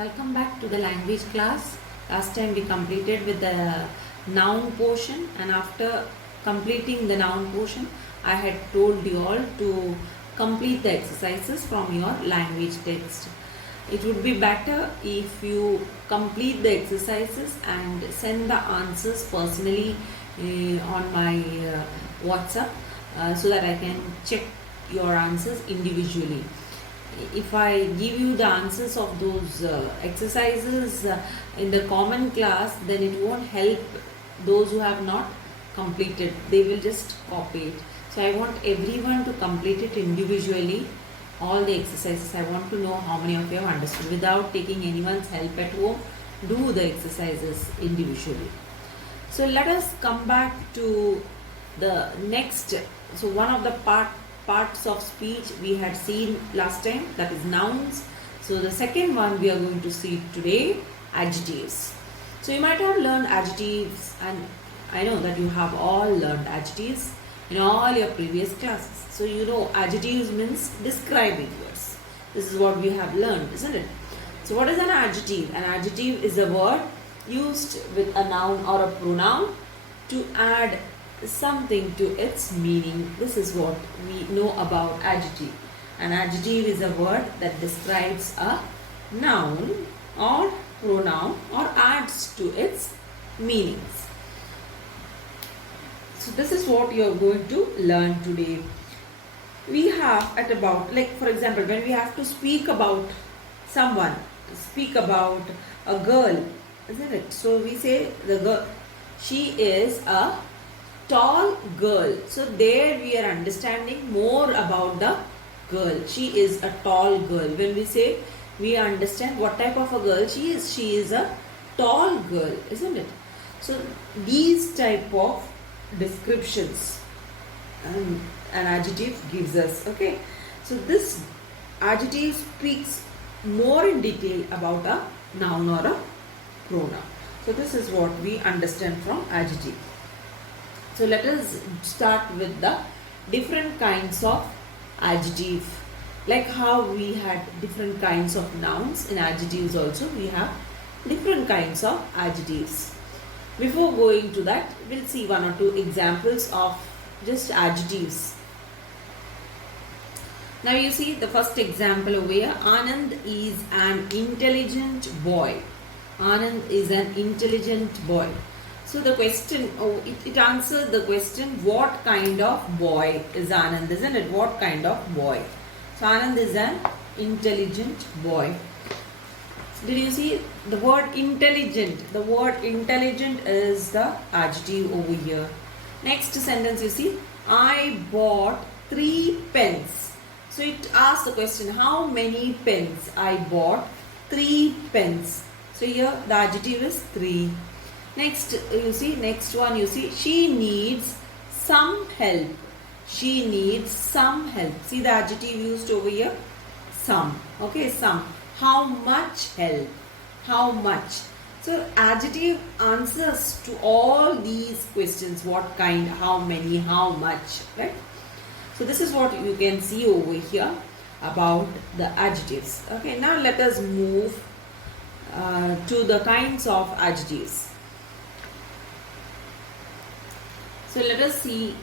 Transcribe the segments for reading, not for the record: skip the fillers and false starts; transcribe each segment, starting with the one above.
Welcome back to the language class. Last time we completed with the noun portion, and after completing the noun portion I had told you all to complete the exercises from your language text. It would be better if you complete the exercises and send the answers personally on my WhatsApp so that I can check your answers individually. If I give you the answers of those exercises in the common class, then it won't help those who have not completed. They will just copy it. So I want everyone to complete it individually, all the exercises. I want to know how many of you have understood without taking anyone's help at home. Do the exercises individually. So let us come back to the next. So one of the parts of speech we had seen last time, that is nouns. So the second one we are going to see today, adjectives. So you might have learned adjectives, and I know that you have all learned adjectives in all your previous classes. So you know adjectives means describing words. This is what we have learned, isn't it? So what is an adjective? An adjective is a word used with a noun or a pronoun to add something to its meaning. This is what we know about adjective. An adjective is a word that describes a noun or pronoun or adds to its meanings. So this is what you are going to learn today. We have at about, like for example, when we have to speak about someone, speak about a girl, isn't it? So we say the girl, she is a tall girl. So there we are understanding more about the girl. She is a tall girl. When we say, we understand what type of a girl she is. She is a tall girl, isn't it? So these type of descriptions an adjective gives us. Okay. So this adjective speaks more in detail about a noun or a pronoun. So this is what we understand from adjective. So let us start with the different kinds of adjective. Like how we had different kinds of nouns, in adjectives also we have different kinds of adjectives. Before going to that, we'll see one or two examples of just adjectives. Now you see the first example over here. Anand is an intelligent boy. Anand is an intelligent boy. So the question, it answers the question, what kind of boy is Anand, isn't it? What kind of boy? So Anand is an intelligent boy. Did you see the word intelligent? The word intelligent is the adjective over here. Next sentence you see, I bought 3 pens. So it asks the question, how many pens? I bought 3 pens. So here the adjective is 3. Next, you see, next one you see, she needs some help. She needs some help. See the adjective used over here? Some. Okay, some. How much help? How much? So adjective answers to all these questions. What kind, how many, how much, right? So this is what you can see over here about the adjectives. Okay, now let us move to the kinds of adjectives. So let us see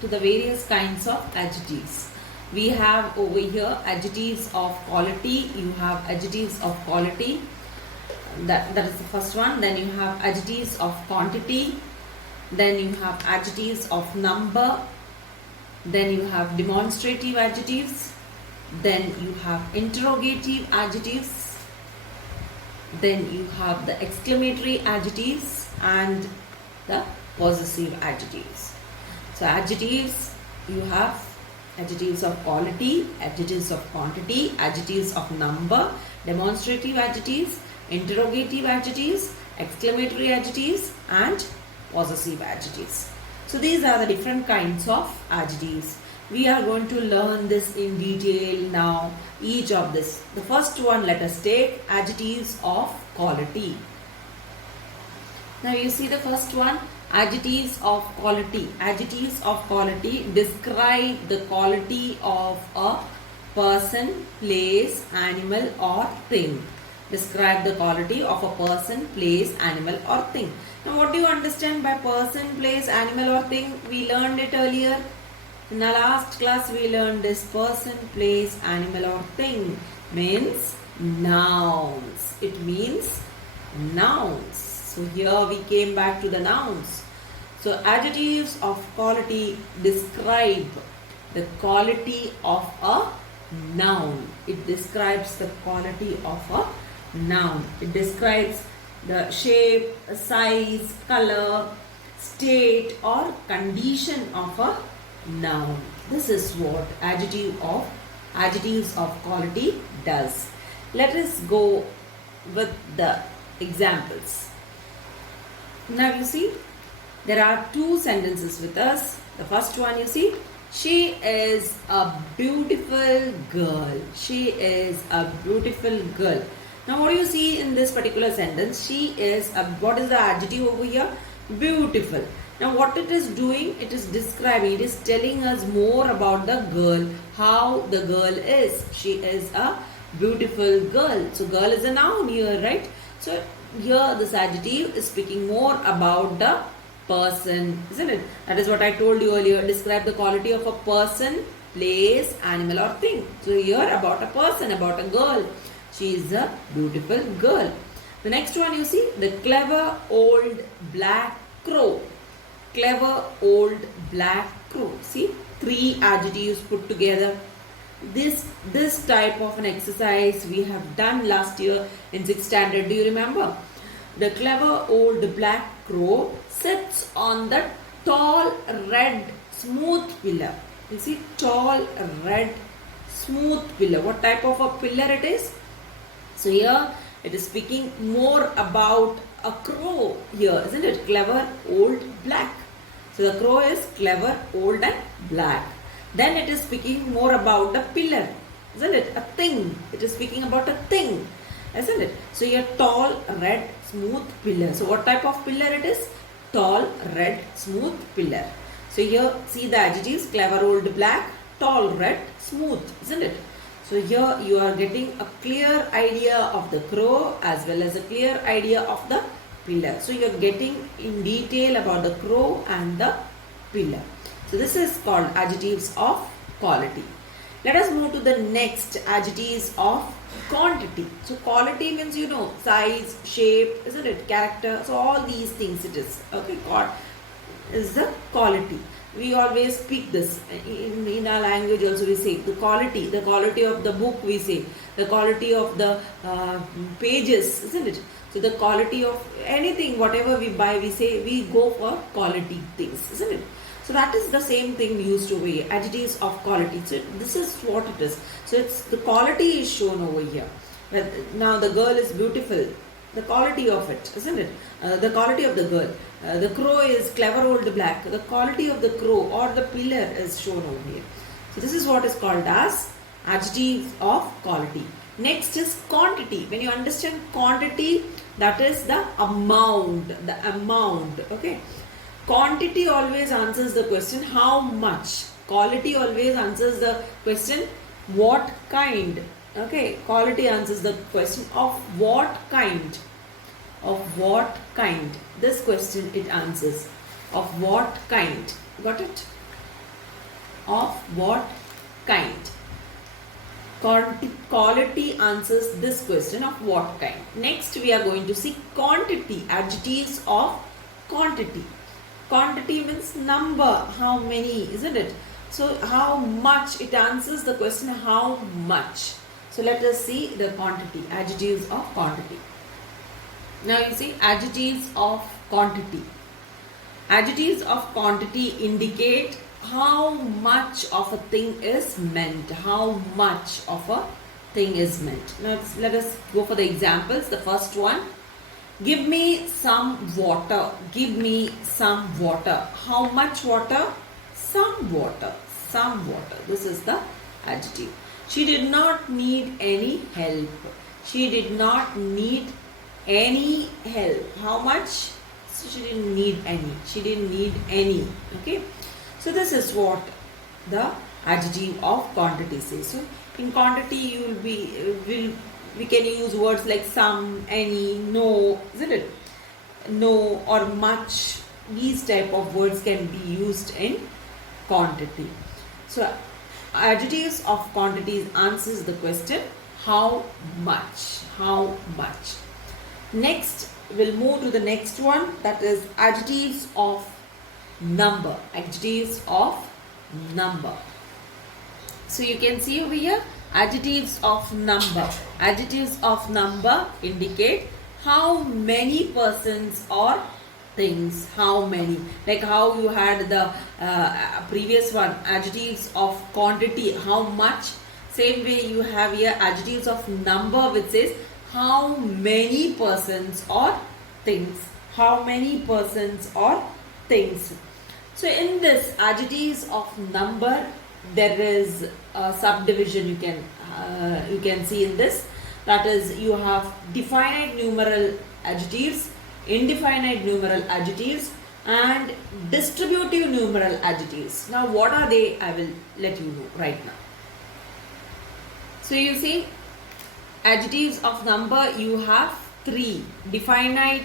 to the various kinds of adjectives. We have over here adjectives of quality. You have adjectives of quality. That is the first one. Then you have adjectives of quantity. Then you have adjectives of number. Then you have demonstrative adjectives. Then you have interrogative adjectives. Then you have the exclamatory adjectives and the possessive adjectives. So adjectives, you have adjectives of quality, adjectives of quantity, adjectives of number, demonstrative adjectives, interrogative adjectives, exclamatory adjectives and possessive adjectives. So these are the different kinds of adjectives. We are going to learn this in detail now, each of this. The first one, let us take adjectives of quality. Now you see the first one, adjectives of quality. Adjectives of quality describe the quality of a person, place, animal or thing. describe the quality of a person, place, animal or thing. Now what do you understand by person, place, animal or thing? We learned it earlier. In our last class we learned this person, place, animal or thing means nouns. It means nouns. So here we came back to the nouns. So adjectives of quality describe the quality of a noun. It describes the quality of a noun. It describes the shape, size, color, state or condition of a noun. This is what adjectives of quality does. Let us go with the examples. Now you see, there are two sentences with us. The first one you see, she is a beautiful girl. She is a beautiful girl. Now what do you see in this particular sentence? She is a, what is the adjective over here? Beautiful. Now what it is doing? It is describing, it is telling us more about the girl, how the girl is. She is a beautiful girl. So girl is a noun here, right? So here this adjective is speaking more about the person, isn't it? That is what I told you earlier. Describe the quality of a person, place, animal or thing. So here about a person, about a girl. She is a beautiful girl. The next one you see, the clever old black crow. Clever old black crow. See, three adjectives put together. This type of an exercise we have done last year in 6th standard. Do you remember? The clever old black crow sits on the tall red smooth pillar. You see, tall red smooth pillar. What type of a pillar it is? So here it is speaking more about a crow here, isn't it? Clever old black. So the crow is clever old and black. Then it is speaking more about the pillar, isn't it? A thing. It is speaking about a thing, isn't it? So here tall red smooth pillar. So what type of pillar it is? Tall red smooth pillar. So here see the adjectives, clever old black, tall red smooth, isn't it? So here you are getting a clear idea of the crow as well as a clear idea of the pillar. So you are getting in detail about the crow and the pillar. So this is called adjectives of quality. Let us move to the next, adjectives of quantity. So quality means, you know, size, shape, isn't it? Character. So all these things it is. Okay, is the quality. We always speak this in our language also. We say the quality of the book, we say the quality of the pages, isn't it? So the quality of anything, whatever we buy, we say we go for quality things, isn't it? So that is the same thing used over here, adjectives of quality. So this is what it is. So it's the quality is shown over here. Now the girl is beautiful. The quality of it, isn't it? The quality of the girl. The crow is clever old black. The quality of the crow or the pillar is shown over here. So this is what is called as adjectives of quality. Next is quantity. When you understand quantity, that is the amount. Okay. Quantity always answers the question how much. Quality always answers the question what kind. Okay. Quality answers the question of what kind. Of what kind. This question it answers. Of what kind. Got it? Of what kind. Quality answers this question of what kind. Next we are going to see quantity. Adjectives of quantity. Quantity means number, how many, isn't it? So how much, it answers the question how much. So let us see the quantity, adjectives of quantity. Now you see adjectives of quantity. Adjectives of quantity indicate how much of a thing is meant. How much of a thing is meant. Now let us go for the examples. The first one. Give me some water. Give me some water. How much water? Some water. Some water. This is the adjective. She did not need any help. She did not need any help. How much? So she didn't need any. She didn't need any. Okay. So this is what the adjective of quantity says. So in quantity you will we can use words like some, any, no, isn't it? No or much. These type of words can be used in quantity. So adjectives of quantities answers the question how much. How much. Next, we'll move to the next one, that is adjectives of number. Adjectives of number. So you can see over here, adjectives of number. Adjectives of number indicate how many persons or things. How many. Like how you had the previous one, adjectives of quantity, how much. Same way you have here adjectives of number, which says how many persons or things. How many persons or things. So in this adjectives of number, there is a subdivision you can see in this. That is, you have definite numeral adjectives, indefinite numeral adjectives, and distributive numeral adjectives. Now what are they? I will let you know right now. So you see, adjectives of number, you have 3 definite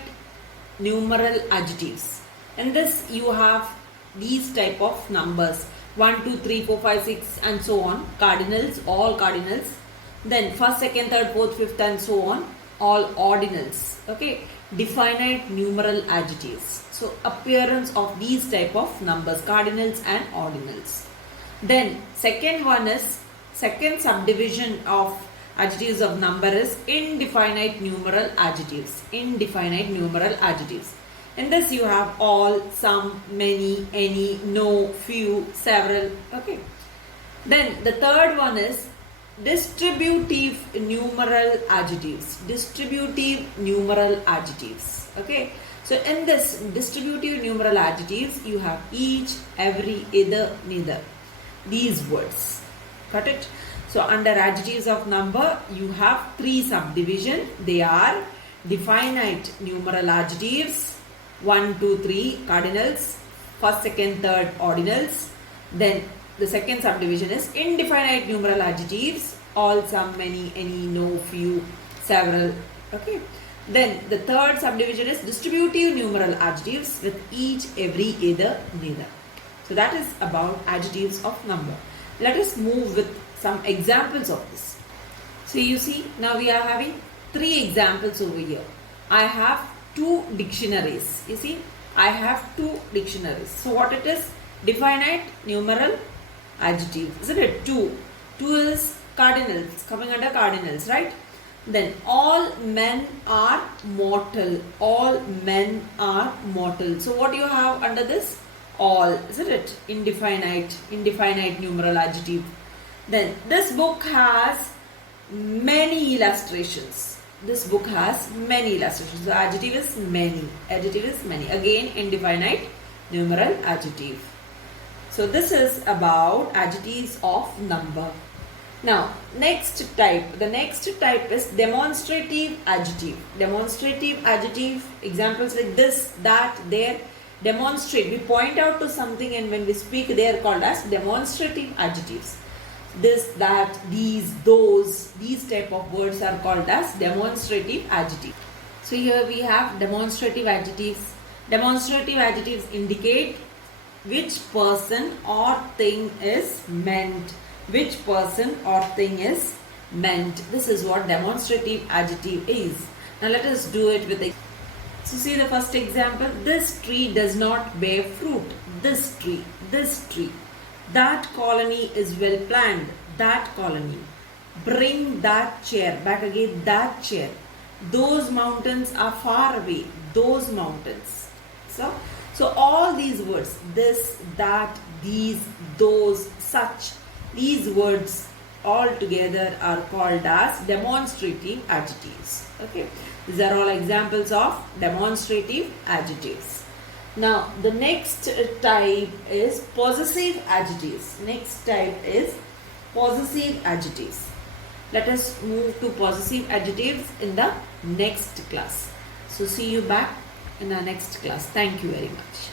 numeral adjectives. In this you have these type of numbers 1, 2, 3, 4, 5, 6 and so on, cardinals, all cardinals. Then first, second, third, fourth, fifth and so on, all ordinals. Okay, definite numeral adjectives. So appearance of these type of numbers, cardinals and ordinals. Then second one is, second subdivision of adjectives of number is indefinite numeral adjectives. Indefinite numeral adjectives. In this you have all, some, many, any, no, few, several. Okay. Then the third one is distributive numeral adjectives. Distributive numeral adjectives. Okay. So in this distributive numeral adjectives, you have each, every, either, neither. These words. Got it? So under adjectives of number, you have 3 subdivisions. They are definite numeral adjectives, 1, 2, 3 cardinals, first, second, third ordinals. Then the second subdivision is indefinite numeral adjectives, all, some, many, any, no, few, several. Okay. Then the third subdivision is distributive numeral adjectives with each, every, either, neither. So that is about adjectives of number. Let us move with some examples of this. So you see, now we are having 3 examples over here. I have 2 dictionaries. You see, I have 2 dictionaries. So what it is? Definite numeral adjective. Isn't it? 2. 2 is cardinals, coming under cardinals, right? Then all men are mortal. All men are mortal. So what do you have under this? All, isn't it? Indefinite numeral adjective. Then this book has many illustrations. This book has many illustrations. The adjective is many. Adjective is many. Again, indefinite numeral adjective. So this is about adjectives of number. Now, next type. The next type is demonstrative adjective. Demonstrative adjective. Examples like this, that, there. Demonstrate. We point out to something and when we speak, they are called as demonstrative adjectives. This, that, these, those, these type of words are called as demonstrative adjectives. So here we have demonstrative adjectives. Demonstrative adjectives indicate which person or thing is meant. Which person or thing is meant. This is what demonstrative adjective is. Now let us do it with a. So see the first example. This tree does not bear fruit. This tree. This tree. That colony is well planned. That colony. Bring that chair. Back again. That chair. Those mountains are far away. Those mountains. So all these words. This, that, these, those, such. These words all together are called as demonstrative adjectives. Okay. These are all examples of demonstrative adjectives. Now, the next type is possessive adjectives. Next type is possessive adjectives. Let us move to possessive adjectives in the next class. So, see you back in our next class. Thank you very much.